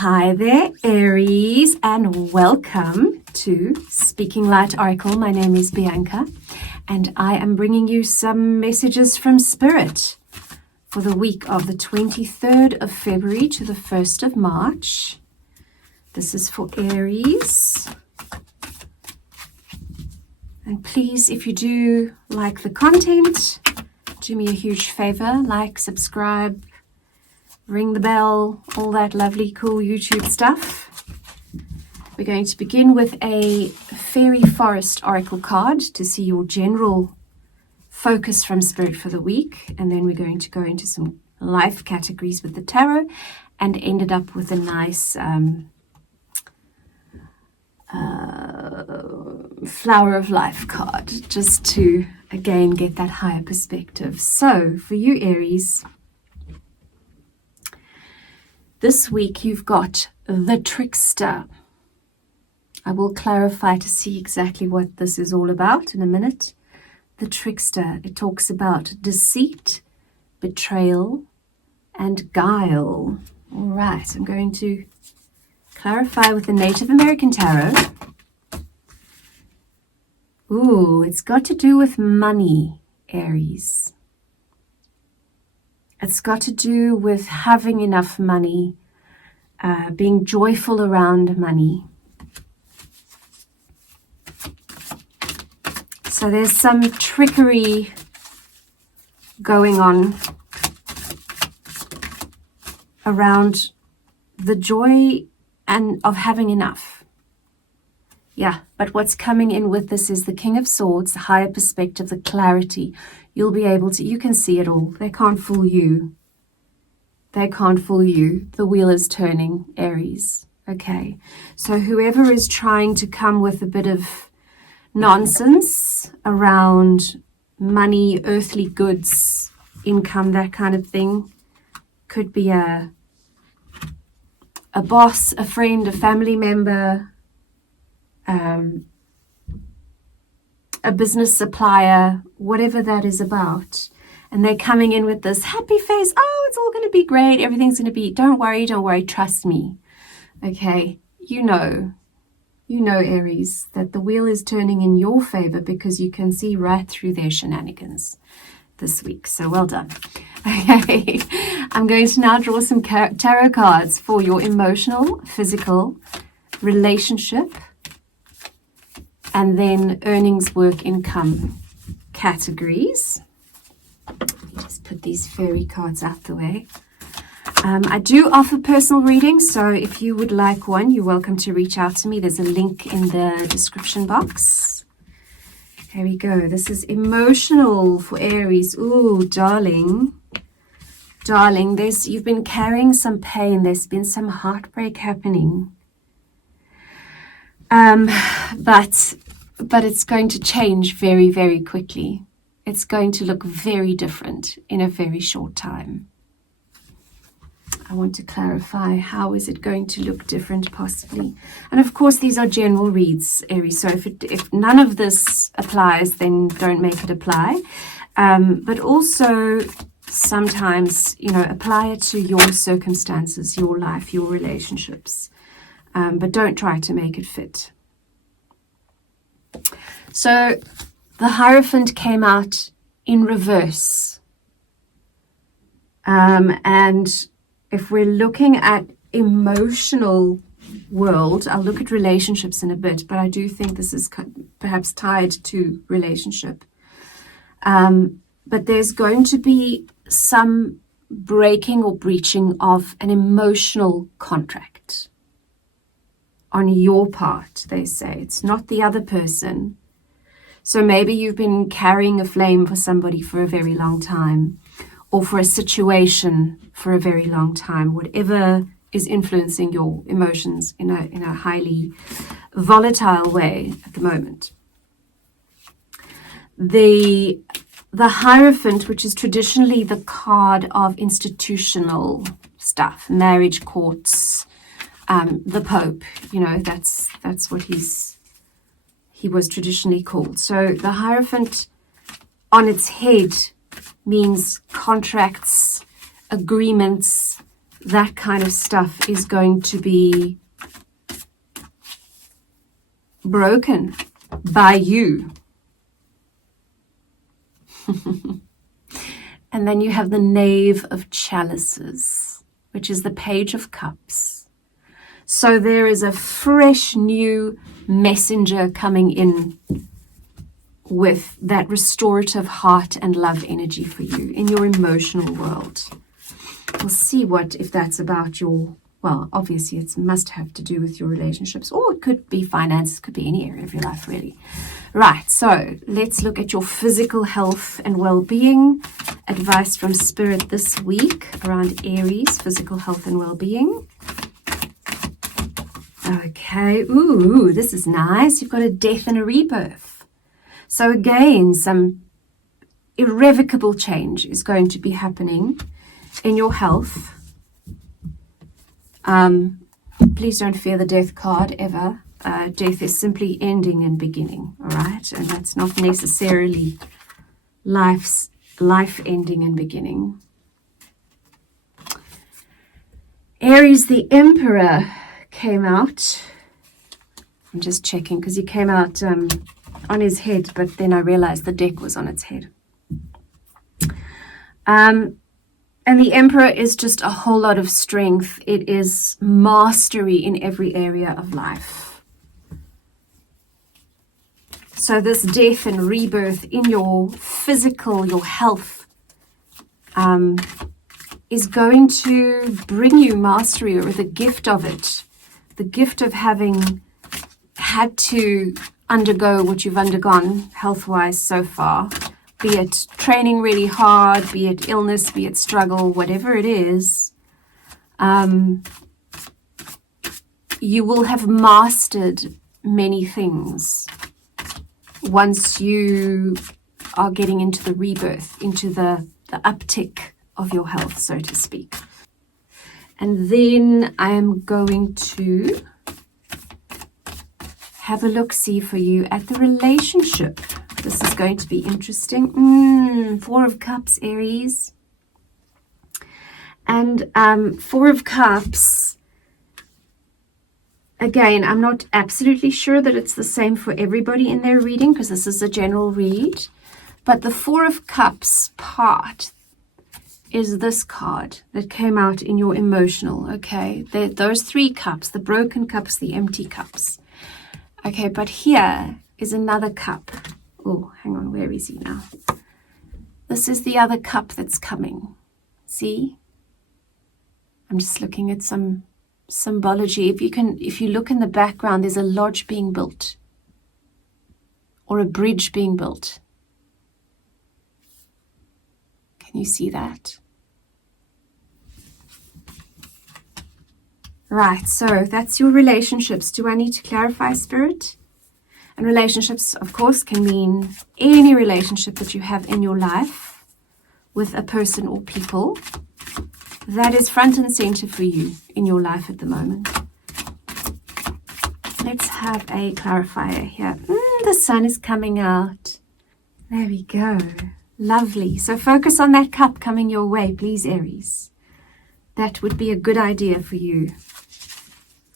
Hi there, Aries, and welcome to Speaking Light Oracle. My name is Bianca, and I am bringing you some messages from Spirit for the week of the 23rd of February to the 1st of March. This is for Aries. And please, if you do like the content, do me a huge favor, like, subscribe, ring the bell, all that lovely, cool YouTube stuff. We're going to begin with a Fairy Forest Oracle card to see your general focus from Spirit for the week. And then we're going to go into some life categories with the tarot and ended up with a nice Flower of Life card, just to, again, get that higher perspective. So, for you, Aries, this week you've got the Trickster. I will clarify to see exactly what this is all about in a minute. The Trickster, it talks about deceit, betrayal, and guile. All right, I'm going to clarify with the Native American Tarot. Ooh, it's got to do with money, Aries. It's got to do with having enough money, being joyful around money. So there's some trickery going on around the joy and of having enough. Yeah, but what's coming in with this is the King of Swords, the higher perspective, the clarity. You'll be able to, you can see it all. They can't fool you. They can't fool you. The wheel is turning, Aries. Okay, so whoever is trying to come with a bit of nonsense around money, earthly goods, income, that kind of thing, could be a boss, a friend, a family member, a business supplier, whatever that is about. And they're coming in with this happy face. Oh, it's all going to be great. Everything's going to be, don't worry, trust me. Okay, you know, Aries, that the wheel is turning in your favor because you can see right through their shenanigans this week. So well done. Okay, I'm going to now draw some tarot cards for your emotional, physical, relationship, and then earnings, work, income categories. Just put these fairy cards out the way. I do offer personal readings, so if you would like one, you're welcome to reach out to me. There's a link in the description box. There we go. This is emotional for Aries. Ooh, darling. Darling, you've been carrying some pain. There's been some heartbreak happening. But it's going to change very, very quickly. It's going to look very different in a very short time. I want to clarify, how is it going to look different possibly? And of course, these are general reads, Aries. So if none of this applies, then don't make it apply. But also sometimes, apply it to your circumstances, your life, your relationships. But don't try to make it fit. So the Hierophant came out in reverse. And if we're looking at emotional world, I'll look at relationships in a bit, but I do think this is perhaps tied to relationship. But there's going to be some breaking or breaching of an emotional contract on your part, they say. It's not the other person. So maybe you've been carrying a flame for somebody for a very long time, or for a situation for a very long time, whatever is influencing your emotions in a highly volatile way at the moment. The Hierophant, which is traditionally the card of institutional stuff, marriage, courts, the Pope, that's what he was traditionally called. So the Hierophant on its head means contracts, agreements, that kind of stuff is going to be broken by you. And then you have the Knave of Chalices, which is the Page of Cups. So there is a fresh new messenger coming in with that restorative heart and love energy for you in your emotional world. We'll see if that's about your, well, obviously it must have to do with your relationships, or it could be finances, could be any area of your life really. Right, so let's look at your physical health and well-being. Advice from Spirit this week around Aries, physical health and well-being. Okay, ooh, this is nice. You've got a death and a rebirth. So again, some irrevocable change is going to be happening in your health. Please don't fear the death card ever. Death is simply ending and beginning, all right? And that's not necessarily life ending and beginning. Aries, the Emperor came out. I'm just checking because he came out on his head, but then I realized the deck was on its head. And the Emperor is just a whole lot of strength. It is mastery in every area of life. So this death and rebirth in your physical, your health, is going to bring you mastery, or the gift of it. The gift of having had to undergo what you've undergone health-wise so far. Be it training really hard, be it illness, be it struggle, whatever it is, you will have mastered many things once you are getting into the rebirth, into the uptick of your health, so to speak. And then I am going to have a look-see for you at the relationship. This is going to be interesting. Four of Cups, Aries. And Four of Cups, again, I'm not absolutely sure that it's the same for everybody in their reading, because this is a general read. But the Four of Cups part is this card that came out in your emotional, okay? Those three cups, the broken cups, the empty cups. Okay, but here is another cup. Oh, hang on, where is he now? This is the other cup that's coming. See? I'm just looking at some symbology. If you look in the background, there's a lodge being built or a bridge being built. Can you see that? Right, so that's your relationships. Do I need to clarify, Spirit? And relationships, of course, can mean any relationship that you have in your life with a person or people that is front and center for you in your life at the moment. Let's have a clarifier here. The sun is coming out. There we go. Lovely. So focus on that cup coming your way, please, Aries. That would be a good idea for you.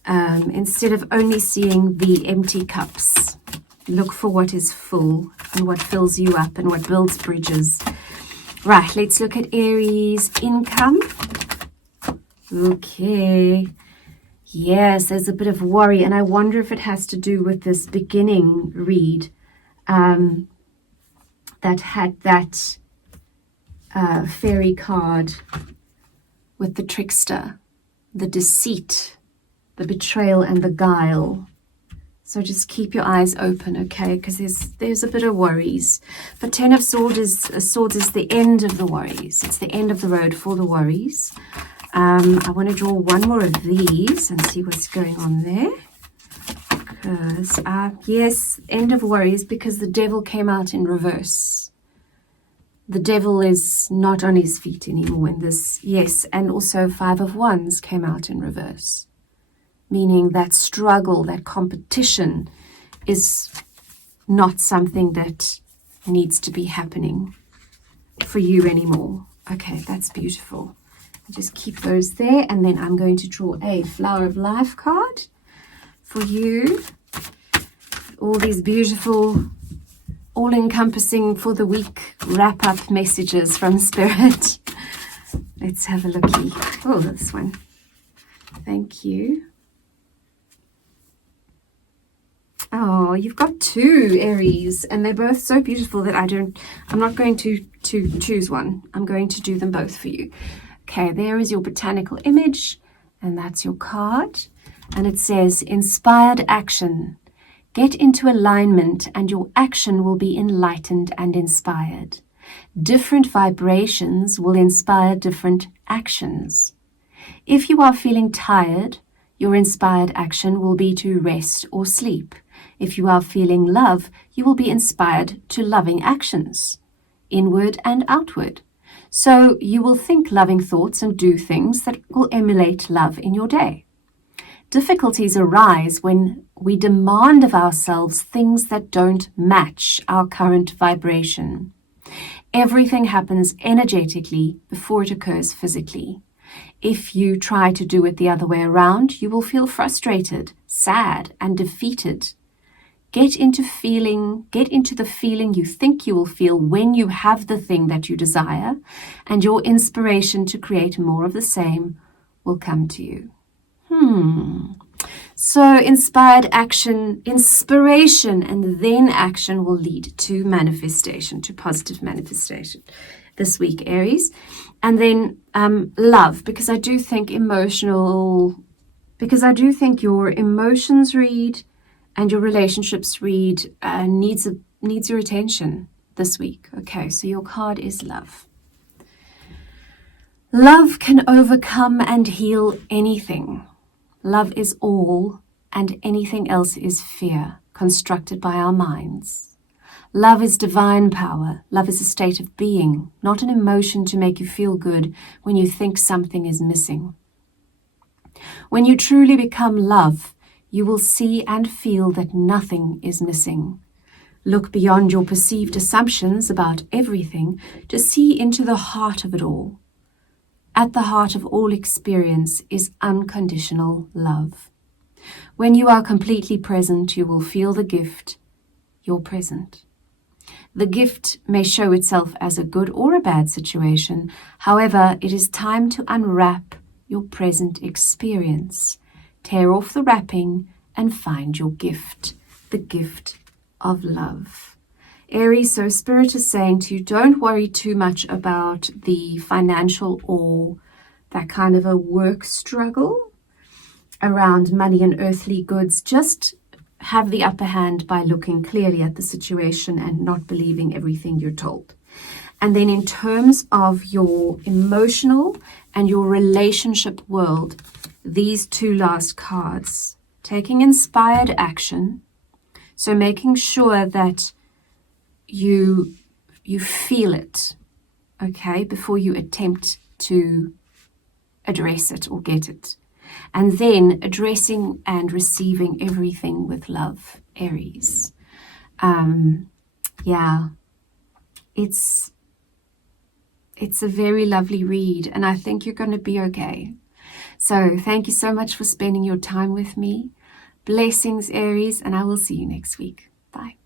Instead of only seeing the empty cups. Look for what is full and what fills you up and what builds bridges. Right, let's look at Aries income. Okay. Yes, there's a bit of worry, and I wonder if it has to do with this beginning read that had that fairy card with the trickster, the deceit, the betrayal, and the guile. So just keep your eyes open, okay? Because there's a bit of worries. But Ten of Swords is the end of the worries. It's the end of the road for the worries. I want to draw one more of these and see what's going on there. Because, yes, end of worries, because the devil came out in reverse. The devil is not on his feet anymore in this. Yes, and also Five of Wands came out in reverse. Meaning that struggle, that competition is not something that needs to be happening for you anymore. Okay, that's beautiful. Just keep those there, and then I'm going to draw a Flower of Life card for you. All these beautiful, all-encompassing for the week wrap-up messages from Spirit. Let's have a looky. Oh, this one. Thank you. Oh, you've got two, Aries, and they're both so beautiful that I'm not going to choose one. I'm going to do them both for you. Okay, there is your botanical image, and that's your card. And it says, inspired action. Get into alignment and your action will be enlightened and inspired. Different vibrations will inspire different actions. If you are feeling tired, your inspired action will be to rest or sleep. If you are feeling love, you will be inspired to loving actions, inward and outward. So you will think loving thoughts and do things that will emulate love in your day. Difficulties arise when we demand of ourselves things that don't match our current vibration. Everything happens energetically before it occurs physically. If you try to do it the other way around, you will feel frustrated, sad, and defeated. Get into the feeling you think you will feel when you have the thing that you desire, and your inspiration to create more of the same will come to you. So inspired action, inspiration, and then action will lead to manifestation, to positive manifestation this week, Aries. And then love, because I do think your emotions read and your relationships read needs your attention this week. Okay, so your card is love. Love can overcome and heal anything. Love is all, and anything else is fear, constructed by our minds. Love is divine power. Love is a state of being, not an emotion to make you feel good when you think something is missing. When you truly become love, you will see and feel that nothing is missing. Look beyond your perceived assumptions about everything to see into the heart of it all. At the heart of all experience is unconditional love. When you are completely present, you will feel the gift, you're present. The gift may show itself as a good or a bad situation. However, it is time to unwrap your present experience. Tear off the wrapping and find your gift, the gift of love. Aries, so Spirit is saying to you, don't worry too much about the financial or that kind of a work struggle around money and earthly goods. Just have the upper hand by looking clearly at the situation and not believing everything you're told. And then in terms of your emotional and your relationship world, these two last cards, taking inspired action, so making sure that you feel it, okay, before you attempt to address it or get it. And then addressing and receiving everything with love, Aries. It's a very lovely read, and I think you're going to be okay. So thank you so much for spending your time with me. Blessings, Aries, and I will see you next week. Bye.